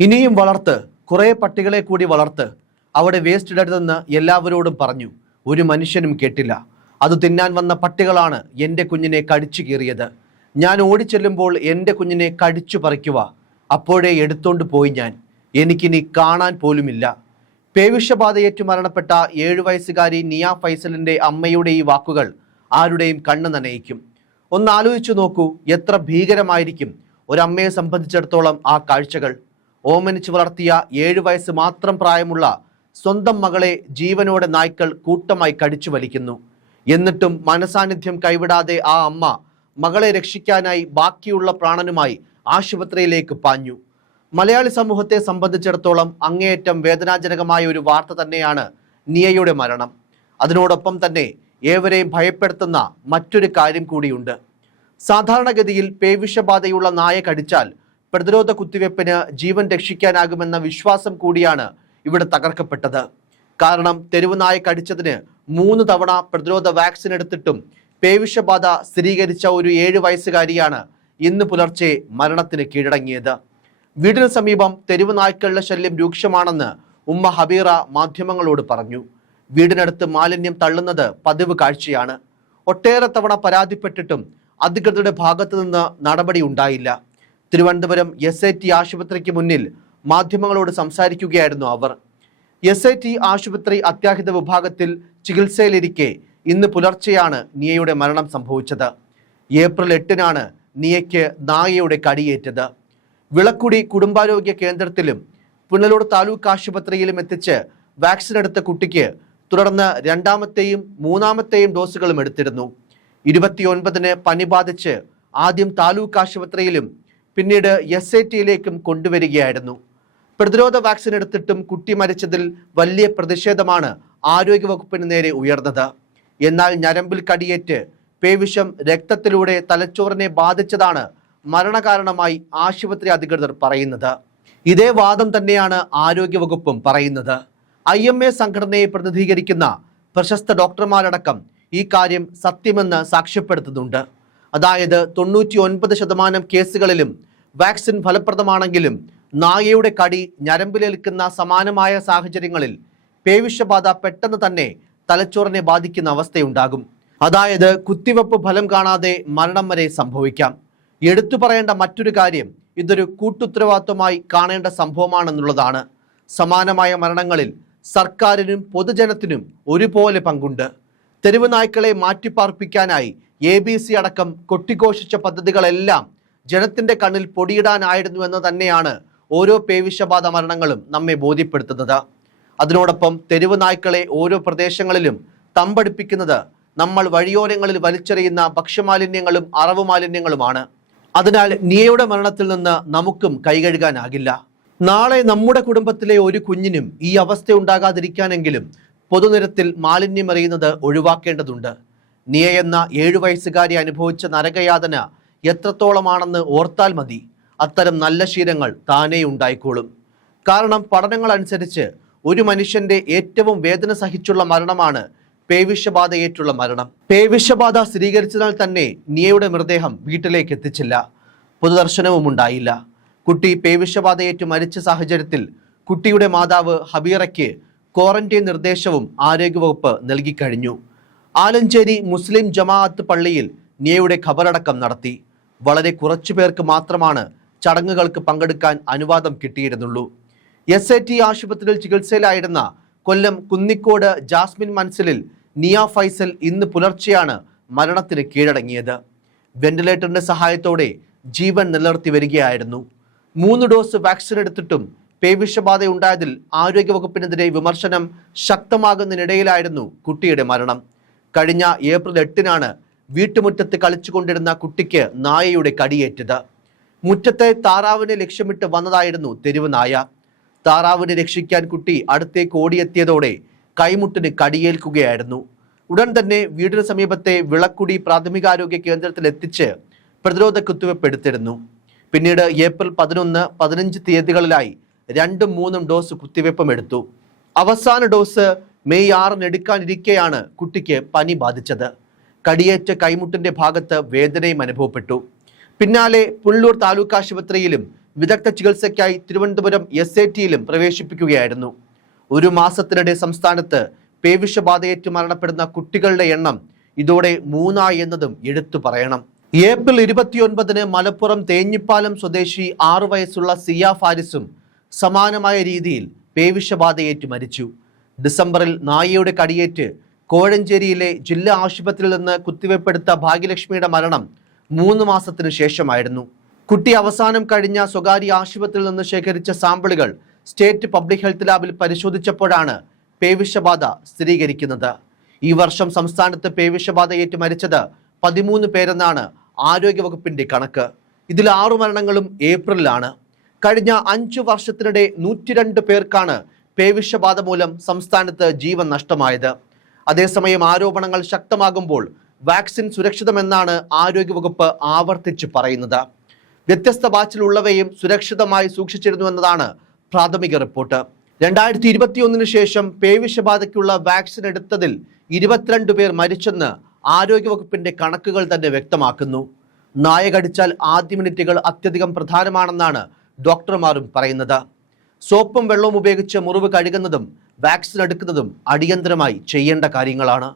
ഇനിയും വളർത്ത് കുറേ പട്ടികളെ കൂടി വളർത്ത്. അവിടെ വേസ്റ്റ് ഇടരുതെന്ന് എല്ലാവരോടും പറഞ്ഞു. ഒരു മനുഷ്യനും കേട്ടില്ല. അത് തിന്നാൻ വന്ന പട്ടികളാണ് എന്റെ കുഞ്ഞിനെ കടിച്ചു കീറിയത്. ഞാൻ ഓടിച്ചെല്ലുമ്പോൾ എന്റെ കുഞ്ഞിനെ കടിച്ചു പറിക്കുക അപ്പോഴേ എടുത്തോണ്ട് പോയി ഞാൻ. എനിക്കിനി കാണാൻ പോലുമില്ല. പേവിഷബാധയേറ്റു മരണപ്പെട്ട ഏഴു വയസ്സുകാരി നിയ ഫൈസലിന്റെ അമ്മയുടെ ഈ വാക്കുകൾ ആരുടെയും കണ്ണ് നനയിക്കും. ഒന്ന് ആലോചിച്ചു നോക്കൂ എത്ര ഭീകരമായിരിക്കും ഒരമ്മയെ സംബന്ധിച്ചിടത്തോളം ആ കാഴ്ചകൾ. ഓമനിച്ച് വളർത്തിയ ഏഴു വയസ്സ് മാത്രം പ്രായമുള്ള സ്വന്തം മകളെ ജീവനോടെ നായ്ക്കൾ കൂട്ടമായി കടിച്ചു വലിക്കുന്നു. എന്നിട്ടും മനസാന്നിധ്യം കൈവിടാതെ ആ അമ്മ മകളെ രക്ഷിക്കാനായി ബാക്കിയുള്ള പ്രാണനുമായി ആശുപത്രിയിലേക്ക് പാഞ്ഞു. മലയാളി സമൂഹത്തെ സംബന്ധിച്ചിടത്തോളം അങ്ങേയറ്റം വേദനാജനകമായ ഒരു വാർത്ത തന്നെയാണ് നിയയുടെ മരണം. അതിനോടൊപ്പം തന്നെ ഏവരെയും ഭയപ്പെടുത്തുന്ന മറ്റൊരു കാര്യം കൂടിയുണ്ട്. സാധാരണഗതിയിൽ പേവിഷബാധയുള്ള നായ കടിച്ചാൽ പ്രതിരോധ കുത്തിവയ്പ്പിന് ജീവൻ രക്ഷിക്കാനാകുമെന്ന വിശ്വാസം കൂടിയാണ് ഇവിടെ തകർക്കപ്പെട്ടത്. കാരണം തെരുവ് നായ കടിച്ചതിന് മൂന്ന് തവണ പ്രതിരോധ വാക്സിൻ എടുത്തിട്ടും പേവിഷബാധ സ്ഥിരീകരിച്ച ഒരു ഏഴ് വയസ്സുകാരിയാണ് ഇന്ന് പുലർച്ചെ മരണത്തിന് കീഴടങ്ങിയത്. വീടിന് സമീപം തെരുവ് നായ്ക്കളുടെ ശല്യം രൂക്ഷമാണെന്ന് ഉമ്മ ഹബീറ മാധ്യമങ്ങളോട് പറഞ്ഞു. വീടിനടുത്ത് മാലിന്യം തള്ളുന്നത് പതിവ് കാഴ്ചയാണ്. ഒട്ടേറെ തവണ പരാതിപ്പെട്ടിട്ടും അധികൃതരുടെ ഭാഗത്തു നിന്ന് നടപടി ഉണ്ടായില്ല. തിരുവനന്തപുരം എസ് ഐ ടി ആശുപത്രിക്ക് മുന്നിൽ മാധ്യമങ്ങളോട് സംസാരിക്കുകയായിരുന്നു അവർ. എസ് ഐ ടി ആശുപത്രി അത്യാഹിത വിഭാഗത്തിൽ ചികിത്സയിലിരിക്കെ ഇന്ന് പുലർച്ചെയാണ് നിയയുടെ മരണം സംഭവിച്ചത്. ഏപ്രിൽ എട്ടിനാണ് നിയയ്ക്ക് നായയുടെ കടിയേറ്റത്. വിളക്കുടി കുടുംബാരോഗ്യ കേന്ദ്രത്തിലും പുനലൂർ താലൂക്ക് ആശുപത്രിയിലും എത്തിച്ച് വാക്സിൻ എടുത്ത കുട്ടിക്ക് തുടർന്ന് രണ്ടാമത്തെയും മൂന്നാമത്തെയും ഡോസുകളും എടുത്തിരുന്നു. ഇരുപത്തിയൊൻപതിന് പനി ബാധിച്ച് ആദ്യം താലൂക്ക് ആശുപത്രിയിലും പിന്നീട് എസ് ഐ ടിയിലേക്കും കൊണ്ടുവരികയായിരുന്നു. പ്രതിരോധ വാക്സിൻ എടുത്തിട്ടും കുട്ടി മരിച്ചതിൽ വലിയ പ്രതിഷേധമാണ് ആരോഗ്യവകുപ്പിന് നേരെ ഉയർന്നത്. എന്നാൽ ഞരമ്പിൽ കടിയേറ്റ് പേവിഷം രക്തത്തിലൂടെ തലച്ചോറിനെ ബാധിച്ചതാണ് മരണകാരണമായി ആശുപത്രി അധികൃതർ പറയുന്നത്. ഇതേ വാദം തന്നെയാണ് ആരോഗ്യവകുപ്പും പറയുന്നത്. ഐ എം എ സംഘടനയെ പ്രതിനിധീകരിക്കുന്ന പ്രശസ്ത ഡോക്ടർമാരടക്കം ഈ കാര്യം സത്യമെന്ന് സാക്ഷ്യപ്പെടുത്തുന്നുണ്ട്. അതായത് തൊണ്ണൂറ്റി ഒൻപത് ശതമാനം കേസുകളിലും വാക്സിൻ ഫലപ്രദമാണെങ്കിലും നായയുടെ കടി ഞരമ്പിലേൽക്കുന്ന സമാനമായ സാഹചര്യങ്ങളിൽ പേവിഷബാധ പെട്ടെന്ന് തന്നെ തലച്ചോറിനെ ബാധിക്കുന്ന അവസ്ഥയുണ്ടാകും. അതായത് കുത്തിവെപ്പ് ഫലം കാണാതെ മരണം വരെ സംഭവിക്കാം. എടുത്തു പറയേണ്ട മറ്റൊരു കാര്യം ഇതൊരു കൂട്ടുത്തരവാദിത്വമായി കാണേണ്ട സംഭവമാണെന്നുള്ളതാണ്. സമാനമായ മരണങ്ങളിൽ സർക്കാരിനും പൊതുജനത്തിനും ഒരുപോലെ പങ്കുണ്ട്. തെരുവ് നായ്ക്കളെ മാറ്റിപ്പാർപ്പിക്കാനായി എ ബി സി അടക്കം കൊട്ടിഘോഷിച്ച പദ്ധതികളെല്ലാം ജനത്തിന്റെ കണ്ണിൽ പൊടിയിടാനായിരുന്നു എന്ന് തന്നെയാണ് ഓരോ പേവിഷബാധ മരണങ്ങളും നമ്മെ ബോധ്യപ്പെടുത്തുന്നത്. അതിനോടൊപ്പം തെരുവ് നായ്ക്കളെ ഓരോ പ്രദേശങ്ങളിലും തമ്പടിപ്പിക്കുന്നത് നമ്മൾ വഴിയോരങ്ങളിൽ വലിച്ചെറിയുന്ന ഭക്ഷ്യമാലിന്യങ്ങളും അറവ് മാലിന്യങ്ങളുമാണ് അതിനാൽ നിയയുടെ മരണത്തിൽ നിന്ന് നമുക്കും കൈകഴുകാനാകില്ല. നാളെ നമ്മുടെ കുടുംബത്തിലെ ഒരു കുഞ്ഞിനും ഈ അവസ്ഥ ഉണ്ടാകാതിരിക്കാനെങ്കിലും പൊതുനിരത്തിൽ മാലിന്യം എറിയുന്നത് ഒഴിവാക്കേണ്ടതുണ്ട്. നിയ എന്ന ഏഴു വയസ്സുകാരി അനുഭവിച്ച നരകയാതന എത്രത്തോളമാണെന്ന് ഓർത്താൽ മതി. അത്തരം നല്ല ശീലങ്ങൾ താനേ ഉണ്ടായിക്കോളും. കാരണം പഠനങ്ങൾ അനുസരിച്ച് ഒരു മനുഷ്യന്റെ ഏറ്റവും വേദന സഹിച്ചുള്ള മരണമാണ് പേവിഷബാധയേറ്റുള്ള മരണം. പേവിഷബാധ സ്ഥിരീകരിച്ചതിനാൽ തന്നെ നിയയുടെ മൃതദേഹം വീട്ടിലേക്ക് എത്തിച്ചില്ല പൊതുദർശനവും ഉണ്ടായില്ല. കുട്ടി പേവിഷബാധയേറ്റ് മരിച്ച സാഹചര്യത്തിൽ കുട്ടിയുടെ മാതാവ് ഹബീറയ്ക്ക് ക്വാറന്റൈൻ നിർദ്ദേശവും ആരോഗ്യവകുപ്പ് നൽകിക്കഴിഞ്ഞു ആലഞ്ചേരി മുസ്ലിം ജമാഅത്ത് പള്ളിയിൽ നിയയുടെ ഖബറടക്കം നടത്തി. വളരെ കുറച്ചു പേർക്ക് മാത്രമാണ് ചടങ്ങുകൾക്ക് പങ്കെടുക്കാൻ അനുവാദം കിട്ടിയിരുന്നുള്ളൂ. എസ് ഐ ടി ആശുപത്രിയിൽ ചികിത്സയിലായിരുന്ന കൊല്ലം കുന്നിക്കോട് ജാസ്മിൻ മൻസിലിൽ നിയ ഫൈസൽ ഇന്ന് പുലർച്ചെയാണ് മരണത്തിന് കീഴടങ്ങിയത്. വെന്റിലേറ്ററിന്റെ സഹായത്തോടെ ജീവൻ നിലനിർത്തി വരികയായിരുന്നു. മൂന്ന് ഡോസ് വാക്സിൻ എടുത്തിട്ടും പേവിഷബാധ ഉണ്ടായതിൽ ആരോഗ്യവകുപ്പിനെതിരെ വിമർശനം ശക്തമാകുന്നതിനിടയിലായിരുന്നു കുട്ടിയുടെ മരണം. കഴിഞ്ഞ ഏപ്രിൽ എട്ടിനാണ് വീട്ടുമുറ്റത്ത് കളിച്ചുകൊണ്ടിരുന്ന കുട്ടിക്ക് നായയുടെ കടിയേറ്റത്. മുറ്റത്തെ താറാവിനെ ലക്ഷ്യമിട്ട് വന്നതായിരുന്നു തെരുവ് നായ. താറാവിനെ രക്ഷിക്കാൻ കുട്ടി അടുത്തേക്ക് ഓടിയെത്തിയതോടെ കൈമുട്ടിന് കടിയേൽക്കുകയായിരുന്നു. ഉടൻ തന്നെ വീടിന് സമീപത്തെ വിളക്കുടി പ്രാഥമികാരോഗ്യ കേന്ദ്രത്തിൽ എത്തിച്ച് പ്രതിരോധ കുത്തിവയ്പ് എടുത്തിരുന്നു പിന്നീട് ഏപ്രിൽ പതിനൊന്ന് പതിനഞ്ച് തീയതികളിലായി രണ്ടും മൂന്നും ഡോസ് കുത്തിവയ്പ്പം എടുത്തു. അവസാന ഡോസ് മെയ് ആറിന് എടുക്കാനിരിക്കെയാണ് കുട്ടിക്ക് പനി ബാധിച്ചത്. കടിയേറ്റ കൈമുട്ടിന്റെ ഭാഗത്ത് വേദനയും അനുഭവപ്പെട്ടു. പിന്നാലെ പുള്ളൂർ താലൂക്ക് ആശുപത്രിയിലും വിദഗ്ധ ചികിത്സയ്ക്കായി തിരുവനന്തപുരം എസ് എ ടിയിലും പ്രവേശിപ്പിക്കുകയായിരുന്നു. ഒരു മാസത്തിനിടെ സംസ്ഥാനത്ത് പേവിഷബാധയേറ്റ് മരണപ്പെടുന്ന കുട്ടികളുടെ എണ്ണം ഇതോടെ മൂന്നായി എന്നതും എടുത്തു പറയണം. ഏപ്രിൽ ഇരുപത്തിയൊൻപതിന് മലപ്പുറം തേഞ്ഞിപ്പാലം സ്വദേശി ആറു വയസ്സുള്ള സിയ ഫാരിസും സമാനമായ രീതിയിൽ പേവിഷബാധയേറ്റ് മരിച്ചു. ഡിസംബറിൽ നായയുടെ കടിയേറ്റ് കോഴഞ്ചേരിയിലെ ജില്ലാ ആശുപത്രിയിൽ നിന്ന് കുത്തിവെപ്പെടുത്ത ഭാഗ്യലക്ഷ്മിയുടെ മരണം മൂന്ന് മാസത്തിനു ശേഷമായിരുന്നു. കുട്ടി അവസാനം കഴിഞ്ഞ സ്വകാര്യ ആശുപത്രിയിൽ നിന്ന് ശേഖരിച്ച സാമ്പിളുകൾ സ്റ്റേറ്റ് പബ്ലിക് ഹെൽത്ത് ലാബിൽ പരിശോധിച്ചപ്പോഴാണ് പേവിഷബാധ സ്ഥിരീകരിക്കുന്നത്. ഈ വർഷം സംസ്ഥാനത്ത് പേവിഷബാധയേറ്റ് മരിച്ചത് പതിമൂന്ന് പേരെന്നാണ് ആരോഗ്യവകുപ്പിന്റെ കണക്ക്. ഇതിൽ ആറു മരണങ്ങളും ഏപ്രിലാണ് കഴിഞ്ഞ അഞ്ചു വർഷത്തിനിടെ നൂറ്റിരണ്ട് പേർക്കാണ് പേവിഷബാധ മൂലം സംസ്ഥാനത്ത് ജീവൻ നഷ്ടമായത്. അതേസമയം ആരോപണങ്ങൾ ശക്തമാകുമ്പോൾ വാക്സിൻ സുരക്ഷിതമെന്നാണ് ആരോഗ്യവകുപ്പ് ആവർത്തിച്ച് പറയുന്നത്. വ്യത്യസ്ത ബാച്ചിലുള്ളവയും സുരക്ഷിതമായി സൂക്ഷിച്ചിരുന്നു എന്നതാണ് പ്രാഥമിക റിപ്പോർട്ട്. രണ്ടായിരത്തി ഇരുപത്തിയൊന്നിന് ശേഷം പേവിഷബാധയ്ക്കുള്ള വാക്സിൻ എടുത്തതിൽ ഇരുപത്തിരണ്ട് പേർ മരിച്ചെന്ന് ആരോഗ്യവകുപ്പിന്റെ കണക്കുകൾ തന്നെ വ്യക്തമാക്കുന്നു. നായകടിച്ചാൽ ആദ്യ മിനിറ്റുകൾ അത്യധികം പ്രധാനമാണെന്നാണ് ഡോക്ടർമാരും പറയുന്നത്. സോപ്പും വെള്ളവും ഉപയോഗിച്ച് മുറിവ് കഴുകുന്നതും വാക്സിൻ എടുക്കുന്നതും അടിയന്തരമായി ചെയ്യേണ്ട കാര്യങ്ങളാണ്.